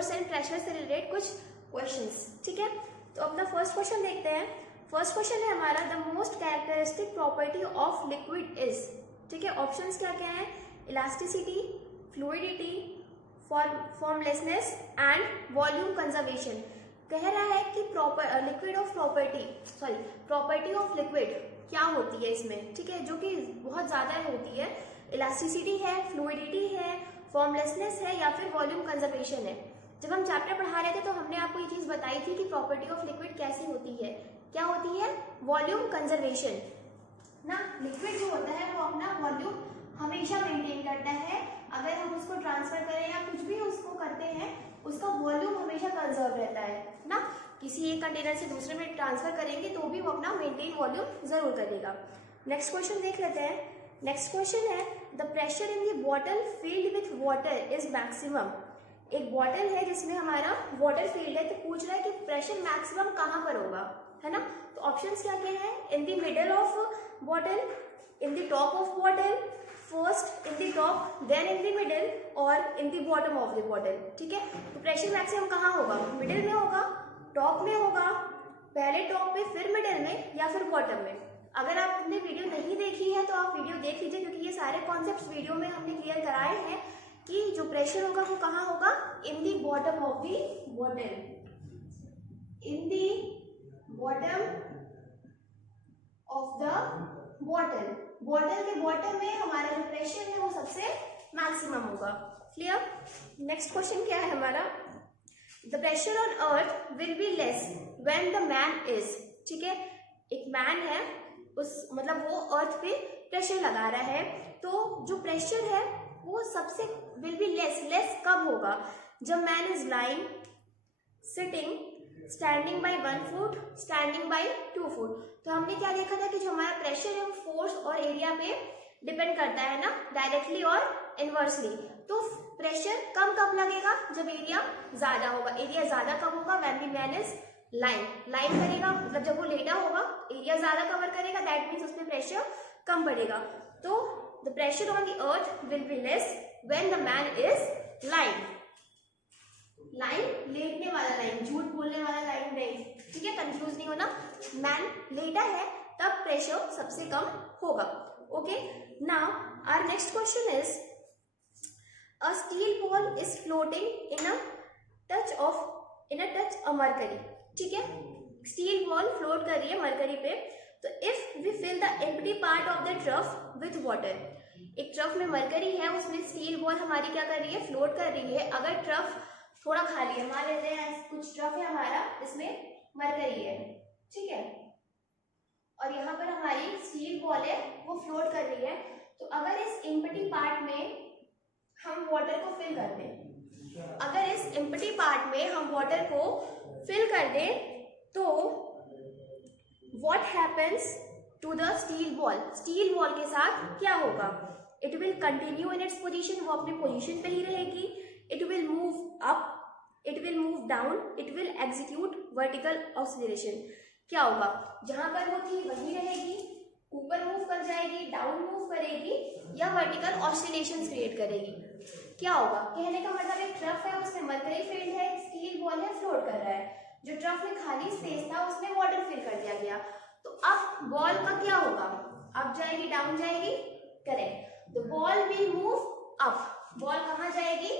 Force and pressure से related कुछ questions, ठीक है। तो अपना फर्स्ट क्वेश्चन देखते हैं। फर्स्ट क्वेश्चन है हमारा, the most characteristic property of liquid is, ठीक है। ऑप्शंस क्या क्या है, elasticity, fluidity, formlessness and volume conservation. कह रहा है कि प्रॉपर्टी ऑफ लिक्विड क्या होती है इसमें, ठीक है, जो कि बहुत ज्यादा होती है। इलास्टिसिटी है, फ्लूइडिटी है, फॉर्मलेसनेस है या फिर वॉल्यूम कंजर्वेशन है। जब हम चैप्टर पढ़ा रहे थे तो हमने आपको ये चीज बताई थी कि प्रॉपर्टी ऑफ लिक्विड कैसी होती है, क्या होती है, वॉल्यूम कंजर्वेशन ना। लिक्विड जो होता है वो अपना वॉल्यूम हमेशा मेंटेन करता है। अगर हम उसको ट्रांसफर करें या कुछ भी उसको करते हैं, उसका वॉल्यूम हमेशा कंजर्व रहता है ना। किसी एक कंटेनर से दूसरे में ट्रांसफर करेंगे तो भी वो अपना मेंटेन वॉल्यूम जरूर करेगा। नेक्स्ट क्वेश्चन देख लेते हैं। नेक्स्ट क्वेश्चन है, the pressure in the bottle filled with water is maximum. एक बॉटल है जिसमें हमारा वाटर फील्ड है, तो पूछ रहा है कि प्रेशर मैक्सिमम कहाँ पर होगा, है ना। तो ऑप्शंस क्या क्या है, in the middle of bottle, in the top of bottle, first in the top, then in the middle और in the bottom of the bottle, ठीक है। तो प्रेशर मैक्सिमम कहाँ होगा, मिडिल में होगा, टॉप में होगा, पहले टॉप में फिर मिडिल में या फिर बॉटम में। अगर आपने वीडियो नहीं देखी है तो आप वीडियो देख लीजिए, क्योंकि ये सारे कॉन्सेप्ट्स वीडियो में हमने क्लियर कराए हैं कि जो प्रेशर होगा वो कहाँ होगा, in the bottom of the bottle, in the bottom of the bottle. Bottle के बॉटम में हमारा जो प्रेशर है वो सबसे मैक्सिमम होगा। क्लियर। नेक्स्ट क्वेश्चन क्या है हमारा, the pressure on earth will be less when the man is, ठीक है। एक मैन है, उस मतलब वो अर्थ पे प्रेशर लगा रहा है, तो जो प्रेशर है वो सबसे विल बी लेस कब होगा, जब man is lying, sitting, standing bye 1 foot, standing bye 2 foot. तो हमने क्या देखा था कि जो हमारा प्रेशर है वो फोर्स और एरिया पे डिपेंड करता है ना, डायरेक्टली और इनवर्सली। तो प्रेशर कम कब लगेगा, जब एरिया ज्यादा होगा। एरिया ज्यादा कब होगा, when the man is line करेगा, मतलब जब वो लेटा होगा एरिया ज्यादा कवर करेगा, दैट मीन्स उसमें प्रेशर कम पड़ेगा। तो the pressure on the earth will be less when the man is line लेटने वाला लाइन, झूठ बोलने वाला लाइन नहीं, ठीक है, कंफ्यूज नहीं होना। मैन लेटा है तब प्रेशर सबसे कम होगा। Okay, now our next question is, a steel ball is floating in a trough a mercury, ठीक है। स्टील बॉल फ्लोट कर रही है मरकरी पे। तो if we fill the empty part of the trough with water, एक trough में mercury है, उसमें स्टील बॉल हमारी क्या कर रही है, फ्लोट कर रही है। अगर ट्रफ थोड़ा खाली है, मान लेते हैं कुछ ट्रफ है हमारा, इसमें मरकरी है, ठीक है, और यहाँ पर हमारी स्टील बॉल है वो फ्लोट कर रही है। तो अगर इस एम्प्टी पार्ट में हम वाटर को फिल कर दें, अगर इस एम्प्टी पार्ट में हम वाटर को फिल कर दें, तो what happens to the steel ball, steel ball के साथ क्या होगा, it will continue in its position, वो अपने पोजीशन पे ही रहेगी। It will move up, it will move down, it will execute vertical oscillation. क्या होगा, जहां पर वो थी वहीं रहेगी, ऊपर मूव कर जाएगी, डाउन मूव करेगी, या वर्टिकल ऑसिलेशंस क्रिएट करेगी। क्या होगा, कहने का मतलब एक ट्रफ है, उसमें मरकरी फील्ड है, स्टील बॉल है, फ्लोट कर रहा है। जो ट्रफ में खाली स्पेस था उसमें वाटर फिल कर दिया गया। तो अब बॉल का क्या होगा, अप जाएगी, डाउन जाएगी, करेक्ट। तो ball will move up, ball कहाँ जाएगी,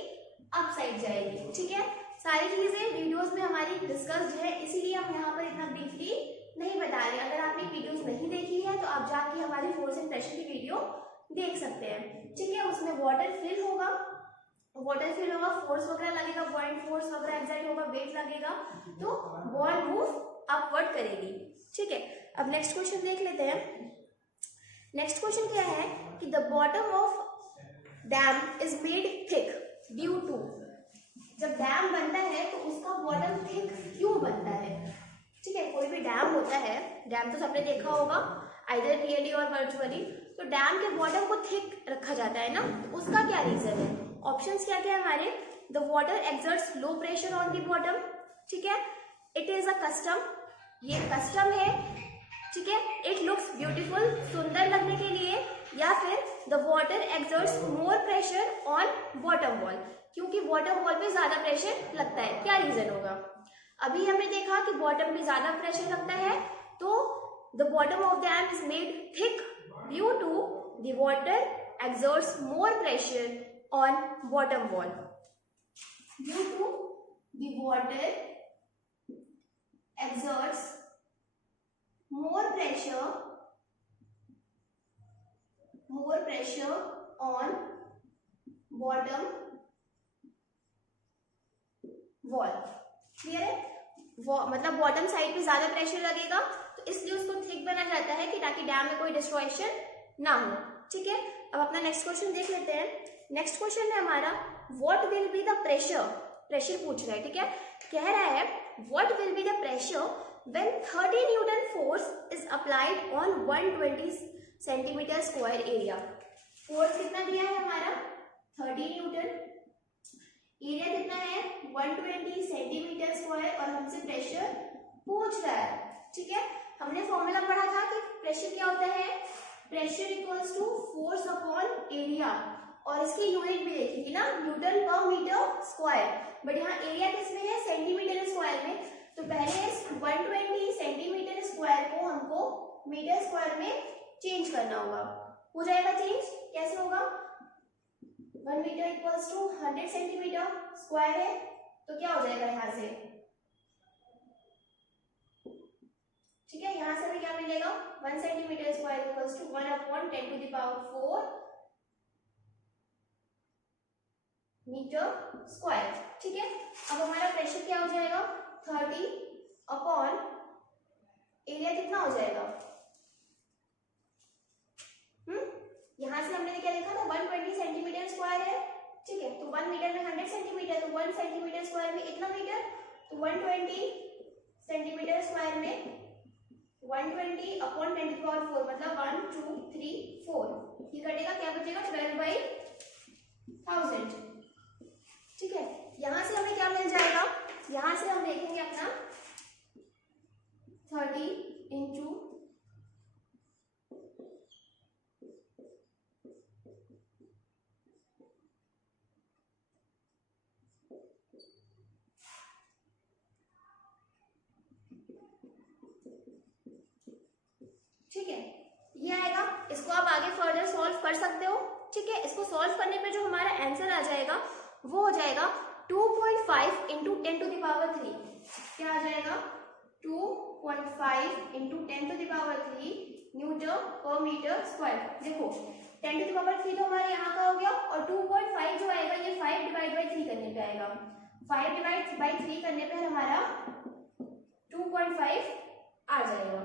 अप साइड जाएगी, ठीक है। सारी चीजें वीडियोस में हमारी डिस्कस्ड है, इसीलिए हम यहाँ पर इतना ब्रीफली नहीं बता रहे। अगर आपने वीडियोस नहीं देखी है तो आप जाके हमारी फोर्स एंड प्रेशर की वीडियो देख सकते हैं, ठीक है। उसमें वाटर फिल होगा, फोर्स वगैरह लगेगा, पॉइंट फोर्स वगैरह एक्सर्ट होगा, वेट लगेगा, तो बॉल मूव अपवर्ड करेगी, ठीक है। अब नेक्स्ट क्वेश्चन देख लेते हैं। नेक्स्ट क्वेश्चन क्या है कि the bottom of dam is made thick due to, जब डैम बनता है तो उसका बॉटम थिक क्यों बनता है, ठीक है। कोई भी डैम होता है, डैम तो सबने देखा होगा आइदर रियली और वर्चुअली, तो डैम के बॉटम को थिक रखा जाता है ना, तो उसका क्या रीजन है। ऑप्शंस क्या क्या है हमारे, the water exerts low pressure on the bottom, ठीक है, इट इज अ कस्टम, ये कस्टम है, ठीक है, इट लुक्स ब्यूटीफुल, सुंदर लगने के लिए, या फिर the water exerts more pressure on bottom wall, क्योंकि बॉटम वॉल पे ज्यादा प्रेशर लगता है। क्या रीजन होगा? अभी हमने देखा कि बॉटम पे ज्यादा प्रेशर लगता है, तो the bottom of the dam is made thick due to the water exerts more pressure on bottom wall. Due to the water exerts more pressure on bottom wall. Clear है? मतलब bottom side पे ज्यादा pressure लगेगा, तो इसलिए उसको thick बना जाता है कि ताकि डैम में कोई डिस्ट्रॉयशन ना हो। ठीक है, अब अपना नेक्स्ट क्वेश्चन देख लेते हैं। नेक्स्ट क्वेश्चन है हमारा what will be the pressure, pressure पूछ रहा है। ठीक है, कह रहा है what will be the pressure when 30 Newton force is applied on 120 centimetre square area. Force कितना दिया है हमारा? 30 न्यूटन, एरिया कितना है? 120 सेंटीमीटर स्क्वायर, और हमसे प्रेशर पूछ रहा है। ठीक है, हमने फॉर्मूला पढ़ा था कि प्रेशर क्या होता है, pressure equals to force upon area, और इसकी यूनिट भी देखी ना, newton per metre square, but यहाँ एरिया किसमें है? सेंटीमीटर स्क्वायर में। तो पहले इस 120 सेंटीमीटर स्क्वायर को हमको मीटर स्क्वायर में चेंज करना होगा। हो जाएगा चेंज, कैसे होगा? 1 metre equals to 100 centimetre square है, तो क्या हो जाएगा यहाँ से? ठीक है, यहां से हमें क्या मिलेगा? 1 centimetre square equals to 1/10 to the power 4 metre square. ठीक है, अब हमारा प्रेशर क्या हो जाएगा? 30 अपॉन एरिया कितना हो जाएगा? यहां से हमने क्या देखा था? 120 सेंटीमीटर स्क्वायर है। ठीक है, तो 1 मीटर में 100 सेंटीमीटर, तो 1 सेंटीमीटर स्क्वायर में इतना मीटर, तो 120 सेंटीमीटर स्क्वायर में 120 अपॉन 10 की पावर 4, मतलब 1 2 3 4, ये कटेगा, क्या बचेगा? 12/1000। ठीक है, यहां से हमें क्या मिल जाएगा? यहां से हम देखेंगे अपना 30 इंटू ठीक है, ये आएगा। इसको आप आगे फर्दर सॉल्व कर सकते हो। ठीक है, इसको सॉल्व करने पे जो हमारा आंसर आ जाएगा वो हो जाएगा 2.5 इंटू 10 टू द पावर 3। क्या आ जाएगा? 2.5 into 10 to the power 3 newton per metre square. देखो 10 टू द पावर 3 तो हमारे यहाँ का हो गया, और 2.5 जो आएगा ये 5 डिवाइड बाई 3 करने पे आएगा। 5 डिवाइड बाई 3 करने पे हमारा 2.5 आ जाएगा।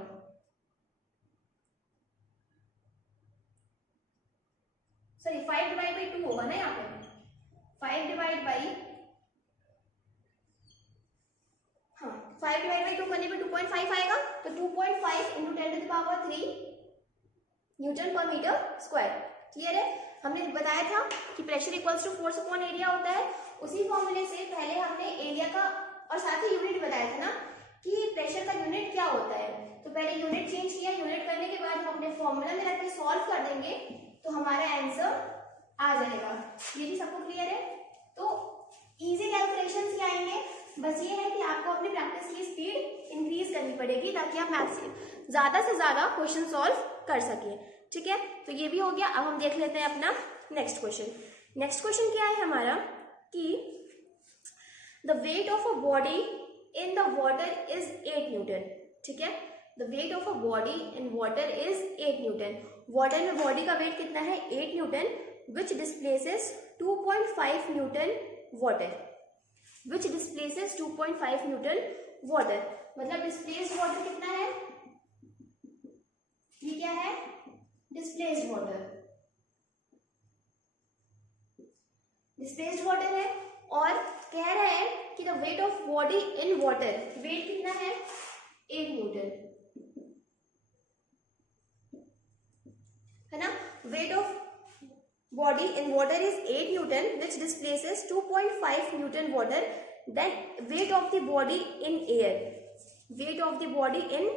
सॉरी, 5 डिवाइड बाई 2 होगा ना यहाँ पे, 5 डिवाइड बाई 5 डिवाइड बाई 2 करने पे 2.5 आएगा, तो 2.5 into 10 to the power 3 newton per metre square. Clear है? हमने बताया था कि pressure equals to force upon area होता है। उसी फॉर्मूले से पहले हमने एरिया का और साथ ही यूनिट बताया था ना कि प्रेशर का यूनिट क्या होता है। तो पहले यूनिट चेंज किया, यूनिट करने के बाद हम अपने फॉर्मूला में रख के सॉल्व कर देंगे तो हमारा आंसर आ जाएगा। ये भी सबको क्लियर है? तो इजी कैलकुलेशंस ही आएंगे, बस ये है कि आपको अपनी प्रैक्टिस की स्पीड इंक्रीज करनी पड़ेगी ताकि आप मैथ्स ज्यादा से ज्यादा क्वेश्चन सॉल्व कर सकें। ठीक है, तो ये भी हो गया। अब हम देख लेते हैं अपना नेक्स्ट क्वेश्चन। नेक्स्ट क्वेश्चन क्या है हमारा कि the weight of a body in the water is 8 Newton. ठीक है, the weight of a body in water is 8 Newton. Water में बॉडी का वेट कितना है? 8 न्यूटन, विच डिस्प्लेसेस 2.5 न्यूटन वाटर, विच डिस्प्लेसेस 2.5 न्यूटन वाटर। मतलब डिस्प्लेस्ड वाटर कितना है? ये क्या है? डिस्प्लेस्ड वाटर, डिस्प्लेस्ड वाटर है, और कह रहा है कि the weight of body in water, weight कितना है? 8 न्यूटन, है ना। Weight of body in water is 8 Newton, which displaces 2.5 Newton water. Then weight of the body in air, weight of the body in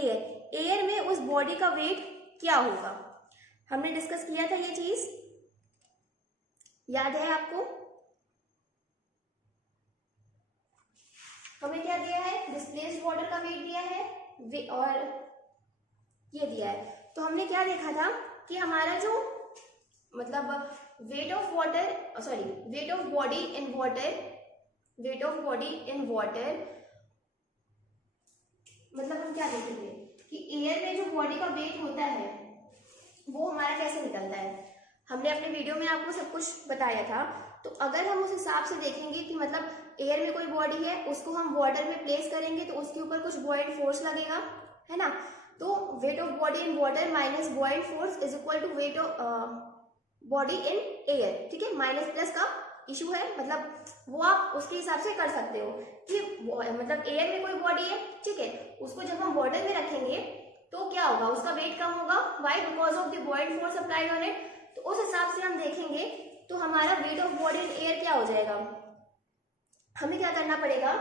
air, air में उस body का wait क्या होगा। हमने डिस्कस किया था ये चीज, याद है आपको। हमें क्या दिया है, डिस्प्लेस्ड वाटर का वेट दिया है और ये दिया है। तो हमने क्या देखा था कि हमारा जो मतलब weight of water, sorry wait of body in water, wait of body in water, मतलब हम क्या देखेंगे कि एयर में जो बॉडी का वेट होता है वो हमारा कैसे निकलता है। हमने अपने वीडियो में आपको सब कुछ बताया था। तो अगर हम उस हिसाब से देखेंगे कि मतलब एयर में कोई बॉडी है, उसको हम वाटर में प्लेस करेंगे तो उसके ऊपर कुछ बॉइंट फोर्स लगेगा, है ना। तो weight of body in water minus buoyant force is equal to weight of body in air, ठीक है। माइनस प्लस का इशू है, मतलब वो आप उसके हिसाब से कर सकते हो कि मतलब एयर में कोई बॉडी है, ठीक है, उसको जब हम वाटर में रखेंगे तो क्या होगा, उसका वेट कम होगा। Why, because of the buoyant force applied on it. तो उस हिसाब से हम देखेंगे तो हमारा weight of body in air क्या हो जाएगा। हमें क्या करना पड़ेगा,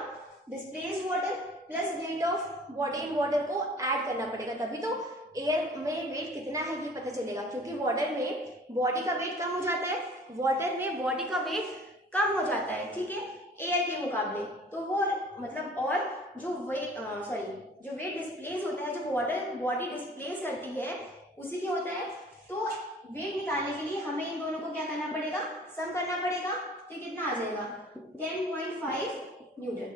displaced water plus weight of body in water को ऐड करना पड़ेगा, तभी तो एयर में वेट कितना है ये पता चलेगा। क्योंकि वाटर में बॉडी का वेट कम हो जाता है, वाटर में बॉडी का वेट कम हो जाता है, ठीक है, एयर के मुकाबले। तो वो मतलब और जो वेट जो वेट डिस्प्लेस होता है, जो वाटर बॉडी डिस्प्लेस करती है, उसी के होता है। तो वेट निकालने के लिए हमें इन दोनों को क्या करना पड़ेगा, सम करना पड़ेगा। तो कितना आ जाएगा, 10.5 न्यूटन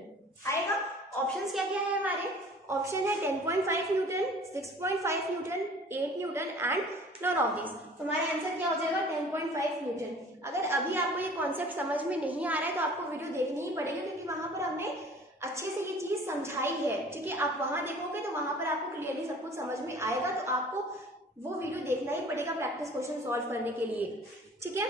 आएगा। ऑप्शंस क्या क्या है हमारे, ऑप्शन है 10.5 Newton, 6.5 Newton, 8 Newton and none of this. तो हमारा आंसर क्या हो जाएगा, 10.5 न्यूटन। अगर अभी आपको ये कॉन्सेप्ट समझ में नहीं आ रहा है तो आपको वीडियो देखनी ही पड़ेगी, क्योंकि वहां पर हमने अच्छे से ये चीज समझाई है, ठीक है। आप वहां देखोगे तो वहां पर आपको क्लियरली सब कुछ समझ में आएगा। तो आपको वो वीडियो देखना ही पड़ेगा प्रैक्टिस क्वेश्चन सॉल्व करने के लिए, ठीक है।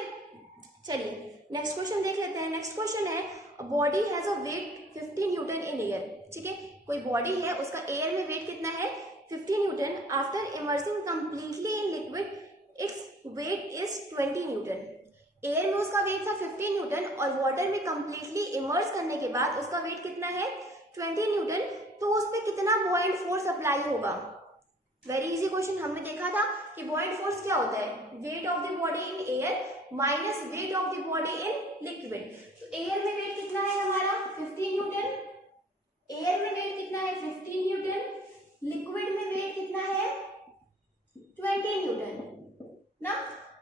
चलिए नेक्स्ट क्वेश्चन देख लेते हैं। नेक्स्ट क्वेश्चन है, body has a weight 50 newton in air, ठीक है। कोई बॉडी है, उसका एयर में वेट कितना है, 50 Newton. After immersing completely in liquid its weight is 20 Newton. Air में उसका वेट था 50 न्यूटन और वाटर में कंप्लीटली इमर्स करने के बाद उसका वेट कितना है, 20 न्यूटन। तो उस पर कितना बॉइंट फोर्स अप्लाई होगा। Very easy question. हमने देखा था कि बॉइंट फोर्स क्या होता है, weight of the body in air minus weight of the body in liquid. तो एयर में वेट कितना है हमारा, 50 न्यूटन। एयर में वेट कितना है, 50 न्यूटन। लिक्विड में वेट कितना है, 20 न्यूटन ना।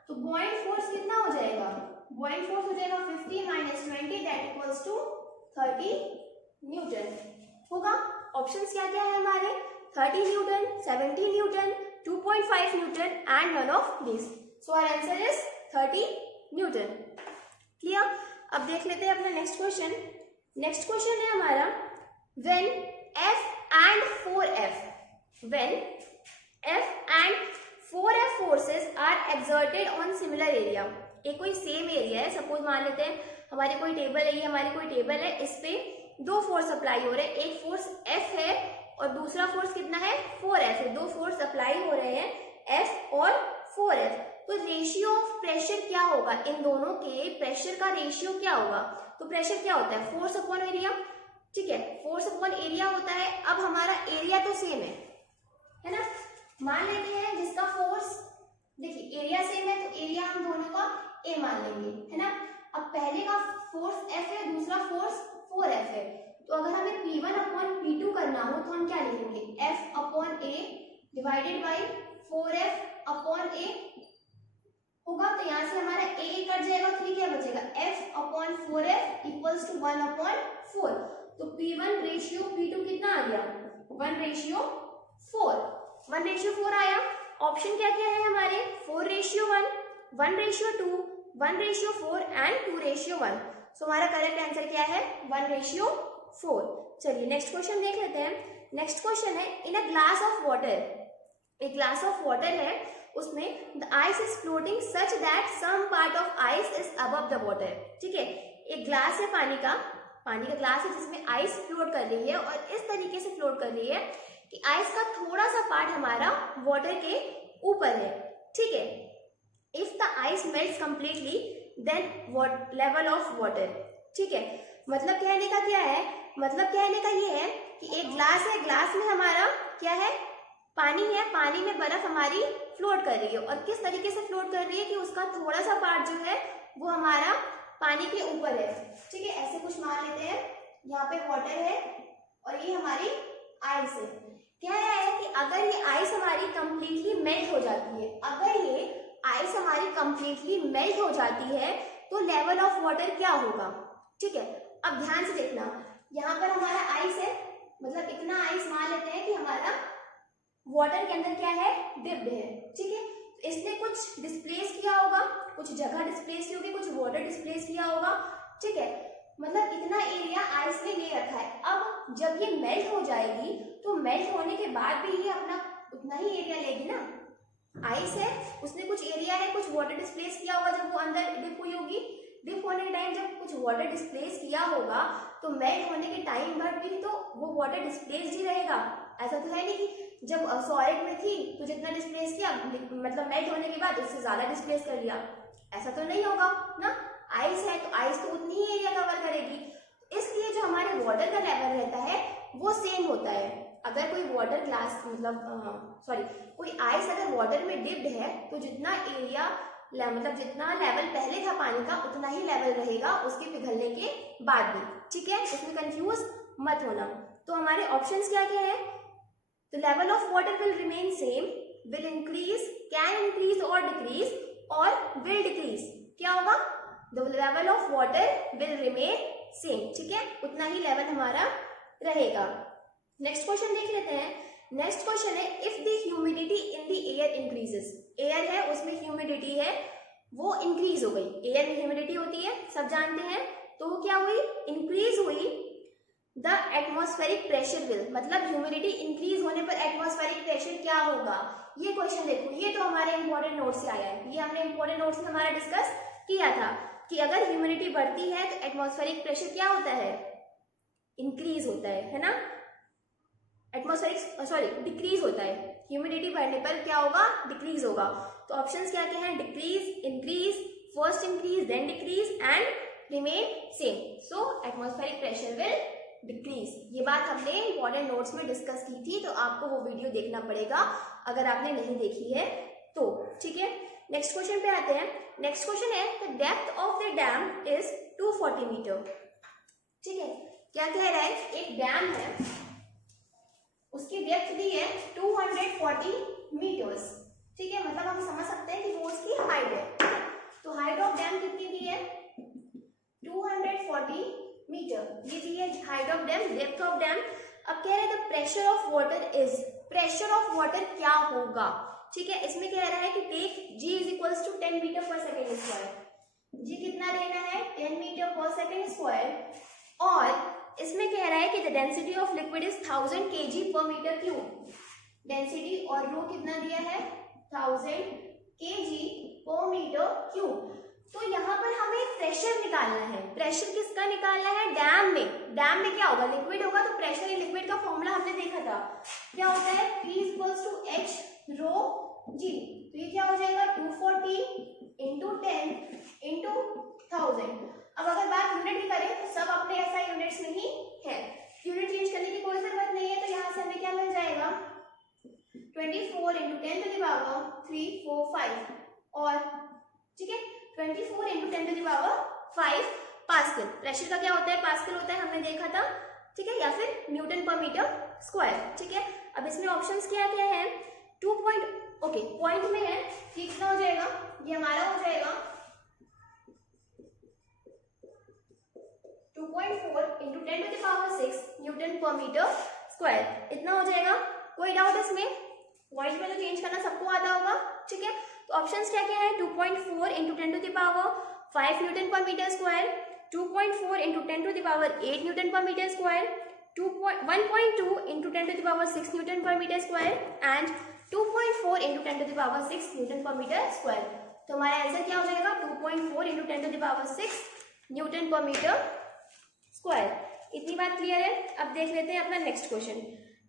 तो बॉइंट फोर्स कितना हो जाएगा, बॉइंट फोर्स हो जाएगा 50 minus 20 that equals to 30 newton होगा। ऑप्शंस क्या क्या है हमारे, 30 newton, 70 newton, 2.5 newton and none of this. So our answer is 30 newton. Clear. अब देख लेते हैं अपना नेक्स्ट क्वेश्चन। नेक्स्ट क्वेश्चन है हमारा, when F and 4F, when F and 4F forces are exerted on similar area। एक कोई same area है, सपोज मान लेते हैं हमारी कोई टेबल है, ये हमारी कोई टेबल है, इस पे दो फोर्स अप्लाई हो रहे हैं। एक फोर्स F है और दूसरा फोर्स कितना है, 4F है। दो फोर्स अप्लाई हो रहे हैं F और 4F। तो रेशियो ऑफ प्रेशर क्या होगा, इन दोनों के प्रेशर का रेशियो क्या होगा। तो प्रेशर क्या होता है, फोर्स अपॉन एरिया, ठीक है, फोर्स अपॉन एरिया होता है। अब हमारा एरिया तो सेम है ना। मान लेते हैं जिसका फोर्स, देखिए एरिया सेम है तो एरिया हम दोनों का ए मान लेंगे, है ना। अब पहले का फोर्स F है, दूसरा फोर्स 4F है। तो अगर हमें P1 अपॉन P2 करना हो तो हम क्या लिखेंगे, F upon A divided by 4F upon A होगा। तो यहाँ से हमारा ए कट जाएगा, 3 क्या बचेगा, F upon 4F equals to 1 upon 4। तो P1 रेशियो P2 कितना आ गया, 1:4, 1:4 आया। ऑप्शन क्या क्या है हमारे, 4:1, 1:2, 1:4 एंड 2:1। सो हमारा करेक्ट आंसर क्या है, 1:4। चलिए नेक्स्ट क्वेश्चन देख लेते हैं। नेक्स्ट क्वेश्चन है, in a glass of water, एक ग्लास ऑफ वाटर है, उसमें the ice is floating such that some part of ice is above the water, ठीक है। एक ग्लास है पानी का ग्लास है जिसमें आइस फ्लोट कर रही है और इस तरीके से फ्लोट कर रही है कि आइस का थोड़ा सा पार्ट हमारा वाटर के ऊपर है, ठीक है। If the ice melts completely then what level of water, ठीक है। मतलब कहने का क्या है, मतलब कहने का ये है कि एक ग्लास है, ग्लास में हमारा क्या है, पानी है, पानी में बर्फ हमारी फ्लोट कर रही है, और किस तरीके से फ्लोट कर रही है कि उसका थोड़ा सा पार्ट जो है वो हमारा पानी के ऊपर है, ठीक है। ऐसे कुछ मान लेते हैं, यहाँ पे वाटर है और ये हमारी आइस है। कह रहा है कि अगर ये आइस हमारी कंप्लीटली मेल्ट हो जाती है, अगर ये आइस हमारी कंप्लीटली मेल्ट हो जाती है तो लेवल ऑफ वाटर क्या होगा, ठीक है। अब ध्यान से देखना, यहाँ पर हमारा आइस है, मतलब इतना आइस मान लेते हैं कि हमारा वाटर के अंदर क्या है, डिप्ड है, ठीक है। इसने कुछ डिस्प्लेस किया होगा, कुछ जगह डिस्प्लेस की होगी, कुछ वाटर डिस्प्लेस किया होगा, ठीक है। मतलब इतना एरिया आइस ने ले रखा है। अब जब ये मेल्ट हो जाएगी तो मेल्ट होने के बाद भी ये अपना उतना ही एरिया लेगी ना। आइस है, उसने कुछ एरिया है, कुछ वाटर डिस्प्लेस किया होगा जब वो अंदर डिप हुई होगी। डिप होने के टाइम जब कुछ वाटर डिस्प्लेस किया होगा तो मेल्ट होने के टाइम पर भी तो वो वाटर डिस्प्लेस ही रहेगा। ऐसा तो है नहीं कि जब सॉलिड में थी तो जितना डिस्प्लेस किया, मतलब मेल्ट होने के बाद उससे ज्यादा डिस्प्लेस कर लिया, ऐसा तो नहीं होगा ना। आइस है तो आइस तो उतनी ही एरिया कवर करेगी, इसलिए जो हमारे वाटर का लेवल रहता है वो सेम होता है। अगर कोई वाटर ग्लास कोई आइस अगर वाटर में डिप्ड है तो जितना एरिया मतलब जितना लेवल पहले था पानी का उतना ही लेवल रहेगा उसके पिघलने के बाद भी, ठीक है। इसमें कंफ्यूज मत होना। तो हमारे ऑप्शंस क्या क्या है, तो level of water will remain same, will increase, can increase और डिक्रीज, और विल डिक्रीज। क्या होगा, the level of water will remain same, ठीक है, उतना ही लेवल हमारा रहेगा। नेक्स्ट क्वेश्चन देख लेते हैं। नेक्स्ट क्वेश्चन है, if the humidity in the air increases. Air है, उसमें ह्यूमिडिटी है, वो इंक्रीज हो गई। एयर में ह्यूमिडिटी होती है, सब जानते हैं, तो वो क्या हुई, इंक्रीज हुई। द एटमॉस्फेरिक प्रेशर विल, मतलब ह्यूमिडिटी इंक्रीज होने पर एटमॉस्फेरिक प्रेशर क्या होगा। ये क्वेश्चन देखो, ये तो हमारे इंपॉर्टेंट नोट से आया है, ये हमने इंपॉर्टेंट नोट से हमारा डिस्कस किया था कि अगर ह्यूमिडिटी बढ़ती है तो एटमॉस्फेरिक प्रेशर क्या होता है, इंक्रीज होता है ना। डिक्रीज होता है। ह्यूमिडिटी बढ़ने पर क्या होगा, डिक्रीज होगा। तो ऑप्शंस क्या क्या हैं, decrease, increase, first increase then decrease and remain same. So atmospheric pressure will decrease. ये बात हमने इंपॉर्टेंट नोट्स में डिस्कस की थी, तो आपको वो वीडियो देखना पड़ेगा अगर आपने नहीं देखी है तो, ठीक है। नेक्स्ट क्वेश्चन पे आते हैं। नेक्स्ट क्वेश्चन है, the depth of the dam is 240 metre, ठीक है। क्या कह रहा है, एक डैम है, उसकी डेप्थ दी है 240 मीटर्स, ठीक है। मतलब हम समझ सकते हैं कि वो उसकी हाइट है। तो हाइट ऑफ डैम कितनी दी है, 240 मीटर, ये दी है height of dam, depth of dam. अब कह रहे हैं the pressure of water is, pressure of water क्या होगा, ठीक है। इसमें कह रहा है कि take G is equals to 10 metre per second square. G कितना लेना है, 10 मीटर पर सेकेंड स्क्वायर। और इसमें कह रहा है कि the density of liquid is 1000 kg पर मीटर क्यूब। डेंसिटी और रो कितना दिया है, 1000 kg पर मीटर क्यूब। तो यहाँ पर हमें प्रेशर निकालना है। प्रेशर किसका निकालना है, डैम में। डैम में क्या होगा, लिक्विड होगा, तो प्रेशर इन लिक्विड का फॉर्मूला हमने देखा था, क्या होता है, P equals to H rho G। तो ये क्या हो जाएगा, 240 इंटू 10 इंटू 1000। अब अगर बात यूनिट की करें तो सब अपने ऐसा यूनिट्स में ही है, यूनिट चेंज करने की कोई जरूरत नहीं है। तो यहाँ से हमें क्या मिल जाएगा, 24 इंटू 10 टू द पावर 3 4 5, और ठीक है 24 into 10 to the power 5 pascal. Pressure का क्या होता है, पास्कल होता है, हमने देखा था, ठीक है, या फिर न्यूटन पर मीटर स्क्वायर, ठीक है। अब इसमें ऑप्शंस क्या क्या है, 2 पॉइंट, ओके पॉइंट में है, ये कितना हो जाएगा, ये हमारा हो जाएगा 2.4 into 10 to the power 6 newton per metre square, इतना हो जाएगा। कोई डाउट इसमें, पॉइंट में तो चेंज करना सबको आता होगा, ठीक है। तो ऑप्शंस क्या क्या है, 2.4 into 10 to the power 5 newton per metre square, 2.4 into 10 to the power 8 newton per metre square, 1.2 into 10 to the power 6 newton per metre square and 2.4 into 10 to the power 6 newton per metre square. तो हमारा answer क्या हो जाएगा, 2.4 into 10 to the power 6 newton per metre square. इतनी बात clear है। अब देख लेते हैं अपना नेक्स्ट क्वेश्चन।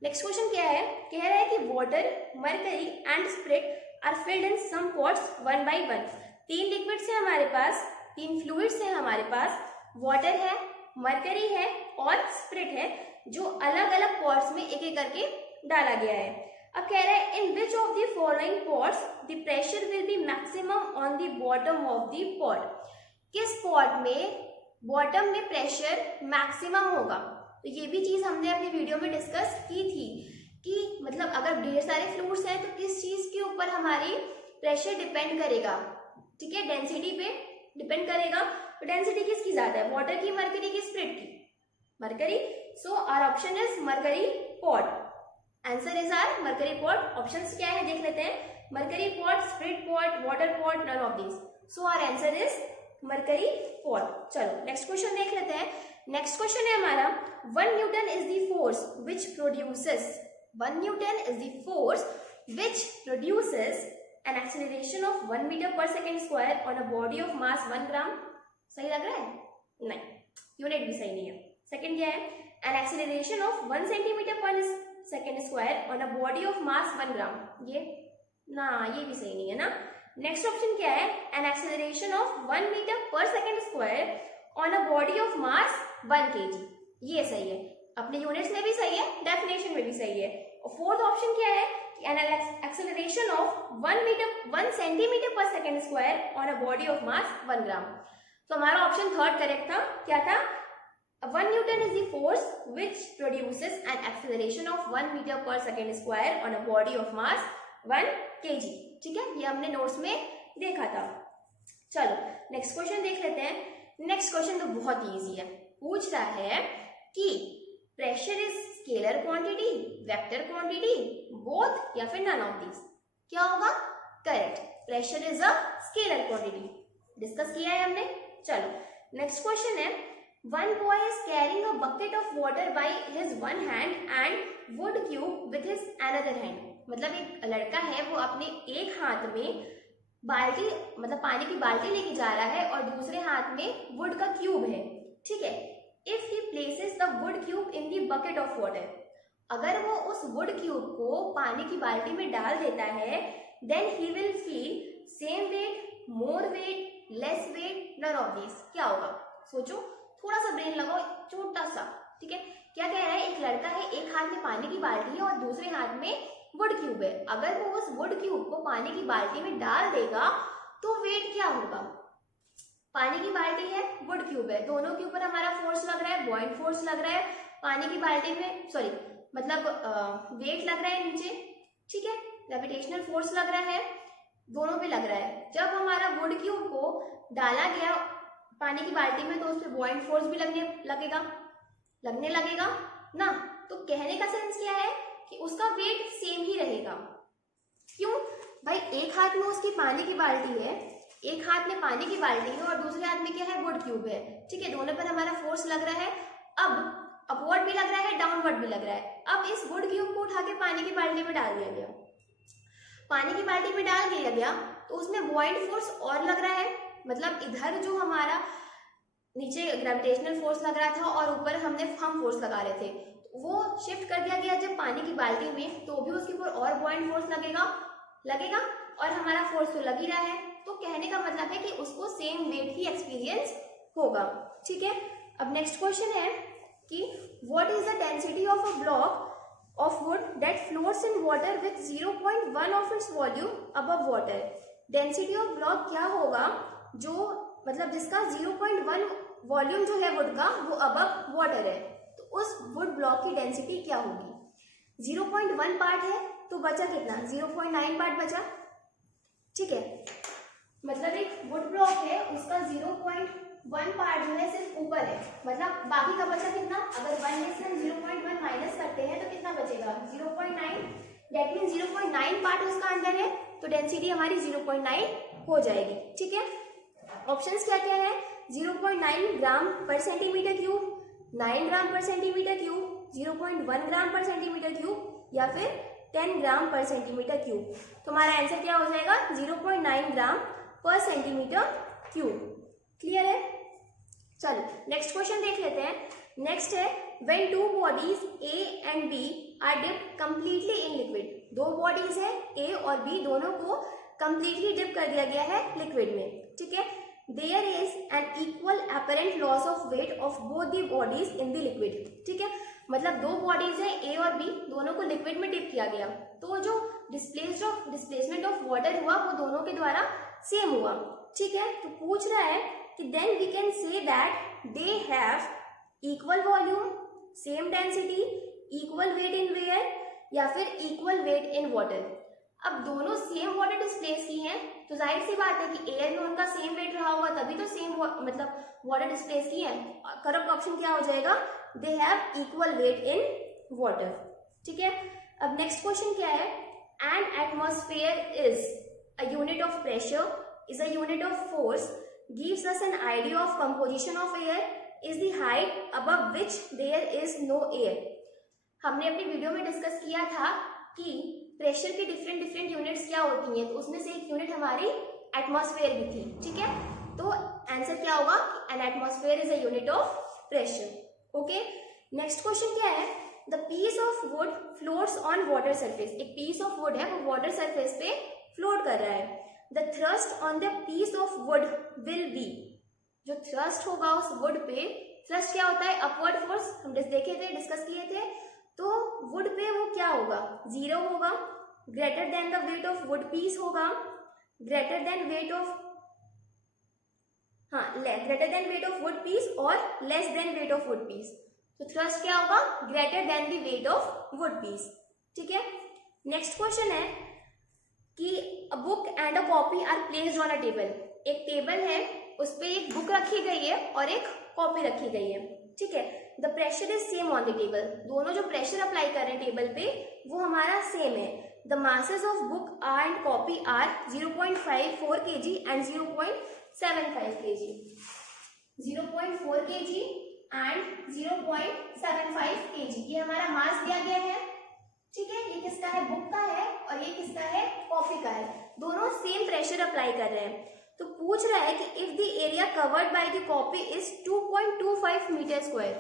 नेक्स्ट क्वेश्चन क्या है, कह रहा है कि water, mercury and spirit are filled in some pots 1 by 1। 3 liquids है हमारे पास, 3 फ्लूइड्स है हमारे पास, वाटर है, मरकरी है और स्पिरिट है, जो अलग अलग पॉट्स में एक एक करके डाला गया है। अब कह रहा है in which of the following pots the pressure will be maximum on the bottom of the pot, किस पॉट में बॉटम में प्रेशर मैक्सिमम होगा। तो ये भी चीज हमने अपनी वीडियो में डिस्कस की थी कि मतलब अगर ढेर सारे फ्लूइड्स हैं तो किस चीज के ऊपर हमारी प्रेशर डिपेंड करेगा, ठीक है, डेंसिटी पे डिपेंड करेगा। तो डेंसिटी किसकी ज्यादा है, वाटर की, मरकरी की, स्पिरिट की, mercury. So our option is mercury pot, answer is are mercury pot. Options क्या है देख लेते हैं, mercury pot, spirit pot, water pot, none of these. So our answer is mercury pot. चलो next question देख लेते हैं। नेक्स्ट क्वेश्चन है हमारा 1 newton is the force which produces, 1 newton is the force which produces an acceleration of 1 meter per second square on a body of mass 1 gram। सही लग रहा है? नहीं, यूनिट भी सही नहीं है। सेकंड क्या है, an acceleration of 1 centimeter per second square on a body of mass 1 gram। ये ना, ये भी सही नहीं है ना। नेक्स्ट ऑप्शन क्या है, an acceleration of 1 meter per second square on a body of mass 1 kg। ये सही है, अपने यूनिट्स में भी सही है, डेफिनेशन में भी सही है। और फोर्थ ऑप्शन क्या है, an acceleration of 1 centimeter per second square on a body of mass 1 gram। तो हमारा ऑप्शन थर्ड करेक्ट था। क्या था, 1 newton is the force which produces an acceleration of 1 meter per second square on a body of mass 1 kg। ठीक है, ये हमने notes में देखा था। चलो नेक्स्ट क्वेश्चन देख लेते हैं। नेक्स्ट क्वेश्चन तो बहुत ईजी है, पूछ रहा है कि pressure is scalar quantity, vector quantity, both या फिर नन ऑफ दीज। क्या होगा, correct, pressure is a scalar quantity, discuss किया है हमने। चलो नेक्स्ट क्वेश्चन है, one boy is carrying a bucket of water by his one hand and would cube with his another hand. मतलब एक लड़का है, वो अपने एक हाथ में बाल्टी, मतलब पानी की बाल्टी लेके जा रहा है और दूसरे हाथ में वुड का क्यूब है, ठीक है। If he places the wood cube in the bucket of water, अगर वो उस वुड क्यूब को पानी की बाल्टी में डाल देता है, then he will feel same weight, more weight, less weight, none of this. क्या होगा, सोचो, थोड़ा सा ब्रेन लगाओ, छोटा सा, ठीक है। क्या कह रहा है, एक लड़का है, एक हाथ में पानी की बाल्टी है और दूसरे हाथ में वुड क्यूब है। अगर वो उस वुड क्यूब को पानी की बाल्टी में डाल देगा तो वेट क्या होगा, पानी की बाल्टी है, वुड क्यूब है, दोनों के ऊपर हमारा फोर्स लग रहा है, बॉइंट फोर्स लग रहा है, पानी की बाल्टी में सॉरी मतलब वेट लग रहा है नीचे, ठीक है, ग्रेविटेशनल फोर्स लग रहा है, दोनों पे लग रहा है। जब हमारा वुड क्यूब को डाला गया पानी की बाल्टी में तो उस पर बॉइंट फोर्स भी लगने लगेगा ना। तो कहने का सेंस क्या है कि उसका वेट सेम ही रहेगा। क्यों भाई, एक हाथ में उसकी पानी की बाल्टी है, एक हाथ में पानी की बाल्टी है और दूसरे हाथ में क्या है, वुड क्यूब है, ठीक है, दोनों पर हमारा फोर्स लग रहा है। अब अपवर्ड भी लग रहा है, डाउनवर्ड भी लग रहा है। अब इस वुड क्यूब को उठा के पानी की बाल्टी में डाल दिया गया, पानी की बाल्टी में डाल दिया गया तो उसमें बॉइंट फोर्स और लग रहा है, मतलब इधर जो हमारा नीचे ग्रेविटेशनल फोर्स लग रहा था और ऊपर हम फोर्स लगा रहे थे, वो शिफ्ट कर दिया गया जब पानी की बाल्टी में, तो भी उसके ऊपर और बॉइंट फोर्स लगेगा और हमारा फोर्स तो लग ही रहा है। तो कहने का मतलब है कि उसको सेम वेट ही एक्सपीरियंस होगा, ठीक है। अब नेक्स्ट क्वेश्चन है कि what is the density of a block of wood that floats in water with 0.1 of its volume above water। Density of block क्या होगा, जो मतलब जिसका 0.1 वॉल्यूम जो है वुड का वो अबव वाटर है, तो उस वुड ब्लॉक की डेंसिटी क्या होगी। 0.1 पार्ट है तो बचा कितना, 0.9 पार्ट बचा, ठीक है। मतलब एक वुड ब्लॉक है, उसका 0.1 पार्ट जो है सिर्फ ऊपर है, मतलब बाकी का बचा कितना, अगर 1 में से हम 0.1 माइनस करते हैं तो कितना बचेगा, 0.9। दैट मीन 0.9 पार्ट उसका अंदर है, तो डेंसिटी हमारी 0.9 हो जाएगी, ठीक है। ऑप्शंस क्या क्या है, 0.9 ग्राम पर सेंटीमीटर क्यूब, 9 ग्राम पर सेंटीमीटर क्यूब, 0.1 ग्राम पर सेंटीमीटर क्यूब या फिर 10 ग्राम पर सेंटीमीटर क्यूब। तो हमारा आंसर क्या हो जाएगा, 0.9 ग्राम पर सेंटीमीटर क्यूब। क्लियर है। चलो नेक्स्ट क्वेश्चन देख लेते हैं। नेक्स्ट है, when two bodies A and B are dipped completely in liquid. दो बॉडीज है ए और बी, दोनों को कंप्लीटली डिप कर दिया गया है लिक्विड में, ठीक है। There is an equal apparent loss of weight of both the bodies in the liquid, ठीक है। मतलब दो बॉडीज है ए और बी, दोनों को लिक्विड में डिप किया गया, तो जो डिस्प्लेसमेंट ऑफ वाटर हुआ वो दोनों के द्वारा सेम हुआ, ठीक है। तो पूछ रहा है कि then we can say that they have equal volume, same density, equal weight in air या फिर इक्वल वेट इन वाटर। अब दोनों सेम वाटर डिस्प्लेस की हैं तो जाहिर सी बात है कि एयर में उनका सेम वेट रहा होगा तभी तो सेम मतलब वाटर डिस्प्लेस की है। करेक्ट ऑप्शन क्या हो जाएगा, they have equal weight in water, ठीक है। अब नेक्स्ट क्वेश्चन क्या है, an atmosphere is a unit of pressure, is a unit of force, gives us an idea of composition of air, is the height above which there is no air. हमने अपनी video में discuss किया था कि pressure की different units क्या होती हैं, तो उसमें से एक यूनिट हमारी एटमॉस्फेयर भी थी, ठीक है। तो आंसर क्या होगा, an atmosphere is a unit of pressure. Okay, next question क्या है, the piece of wood floats on water surface. एक पीस ऑफ वुड है वो वाटर सरफेस पे फ्लोट कर रहा है। The thrust on the piece of wood will be, जो थ्रस्ट होगा उस वुड पे, थ्रस्ट क्या होता है, अपवर्ड फोर्स, हम देखे थे, डिस्कस किए थे। तो वुड पे वो क्या होगा, 0 होगा, greater than the weight of wood piece होगा, greater than weight of greater than weight of wood piece और less than weight of wood piece. तो थ्रस्ट क्या होगा, greater than the weight of wood piece, ठीक है। Next question है कि a book and a copy are placed on a table. एक table है, उस पे एक बुक रखी गई है और एक कॉपी रखी गई है, ठीक है। The pressure is same on the table, दोनों जो प्रेशर अप्लाई कर रहे हैं टेबल पे वो हमारा सेम है। The masses of book and copy are 0.54 kg and 0.75 kg, 0.4 kg and 0.75 kg, ये हमारा मास दिया गया है, ठीक है। ये किसका है, बुक का है, और ये किसका है, कॉपी का है। दोनों सेम प्रेशर अप्लाई कर रहे हैं। तो पूछ रहा है कि if the area covered by the copy is 2.25 metre square,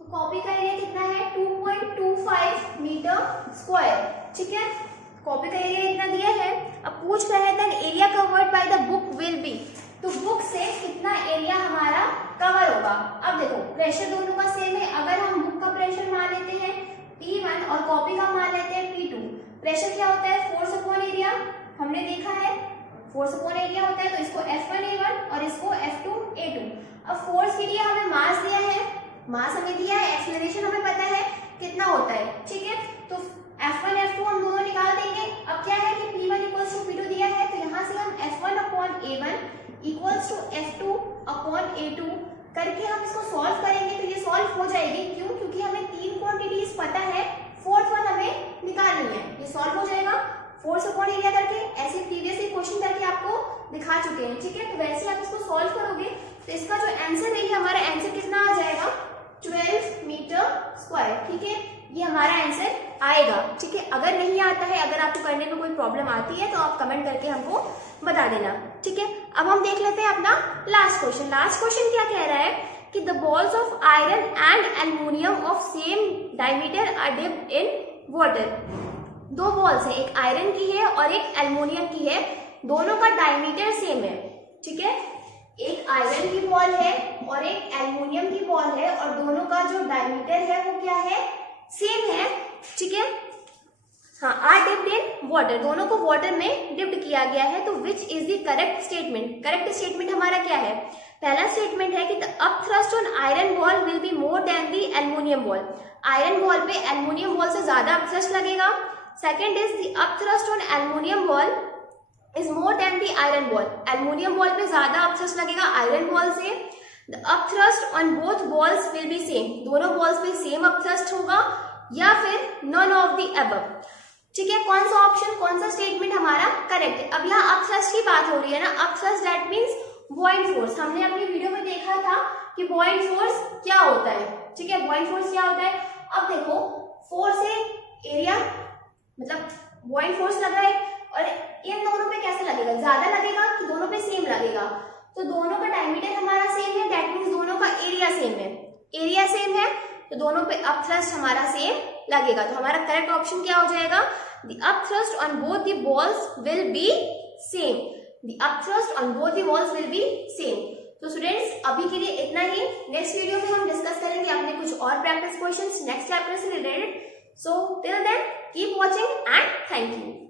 तो कॉपी का एरिया कितना है, 2.25 मीटर स्क्वायर, ठीक है। कॉपी का एरिया इतना दिया है। अब पूछ रहा है then area covered by the book will be, तो बुक से कितना एरिया हमारा कवर होगा। अब देखो प्रेशर दोनों का सेम है, अगर हम बुक का प्रेशर मान लेते हैं P1 और कॉपी का मान लेते हैं P2, प्रेशर क्या होता है, फोर्स अपॉन एरिया, हमने देखा है फोर्स अपॉन एरिया होता है, तो इसको F1A1 और इसको F2A2। अब फोर्स के लिए हमें मास दिया है, मास हमें दिया है, एक्सेलरेशन हमें पता है कितना होता है, ठीक है। तो F1 F2 हम दोनों निकाल देंगे। अब क्या है कि P1 इक्वल्स टू P2 दिया है, तो यहाँ से हम F1 upon A1 equals to F2 upon A2 करके हम इसको सॉल्व करेंगे, तो ये सॉल्व हो जाएगी। क्यों, क्योंकि हमें 3 क्वांटिटीज पता है, फोर्थ वन हमें निकालनी है, ये सॉल्व हो जाएगा फोर्स अपॉन एरिया करके। ऐसे प्रीवियसली क्वेश्चन करके आपको दिखा चुके हैं, ठीक है। तो वैसे आप इसको सॉल्व करोगे तो इसका जो आंसर है, हमारा आंसर कितना आ जाएगा, 12 मीटर स्क्वायर, ठीक है। ये हमारा आंसर आएगा, ठीक है। अगर नहीं आता है, अगर आपको करने में कोई प्रॉब्लम आती है तो आप कमेंट करके हमको बता देना, ठीक है। अब हम देख लेते हैं अपना लास्ट क्वेश्चन। लास्ट क्वेश्चन क्या कह रहा है कि the balls of iron and aluminium of same diameter are dipped in water. दो बॉल्स है, एक आयरन की है और एक एल्युमिनियम की है, दोनों का डायमीटर सेम है, ठीक है। एक आयरन की बॉल है और एक एल्युमिनियम की बॉल है, और दोनों का जो डायमीटर है वो क्या है, सेम है, ठीक है। आर डिप्ड इन वाटर, दोनों को वाटर में डिप्ड किया गया है। तो which is the correct statement, correct statement हमारा क्या है, पहला स्टेटमेंट है कि the up thrust on iron ball will be more than the aluminium ball. Iron ball पे एल्युमिनियम बॉल से ज्यादा अप थ्रस्ट लगेगा। Second is the up thrust on aluminium ball is more than the iron ball, aluminium ball पे ज्यादा up thrust लगेगा iron ball से। The up thrust on both balls will be same, दोनों balls पे same up thrust होगा, या फिर none of the above, ठीक है। कौन सा ऑप्शन, कौन सा स्टेटमेंट हमारा करेक्ट है। अब यहाँ अप थ्रस्ट की बात हो रही है ना, up thrust that means बॉइंट force. हमने अपनी वीडियो में देखा था कि बॉइंट फोर्स क्या होता है, ठीक है। बॉइंट फोर्स क्या होता है, अब देखो फोर्स है एरिया, मतलब बॉइंट फोर्स लग रहा है, और इन दोनों पे कैसे लगेगा, ज्यादा लगेगा कि दोनों पे सेम लगेगा। तो दोनों का डायमीटर हमारा सेम है, दैट मीन्स दोनों का एरिया सेम है, एरिया सेम है तो दोनों पे अप थ्रस्ट हमारा सेम लगेगा। तो हमारा करेक्ट ऑप्शन क्या हो जाएगा, the up thrust on both the balls will be same, the up thrust on both the balls will be same. तो स्टूडेंट्स अभी के लिए इतना ही, नेक्स्ट वीडियो में हम डिस्कस करेंगे अपने कुछ और प्रैक्टिस क्वेश्चंस नेक्स्ट चैप्टर से related. So till then keep watching and thank you.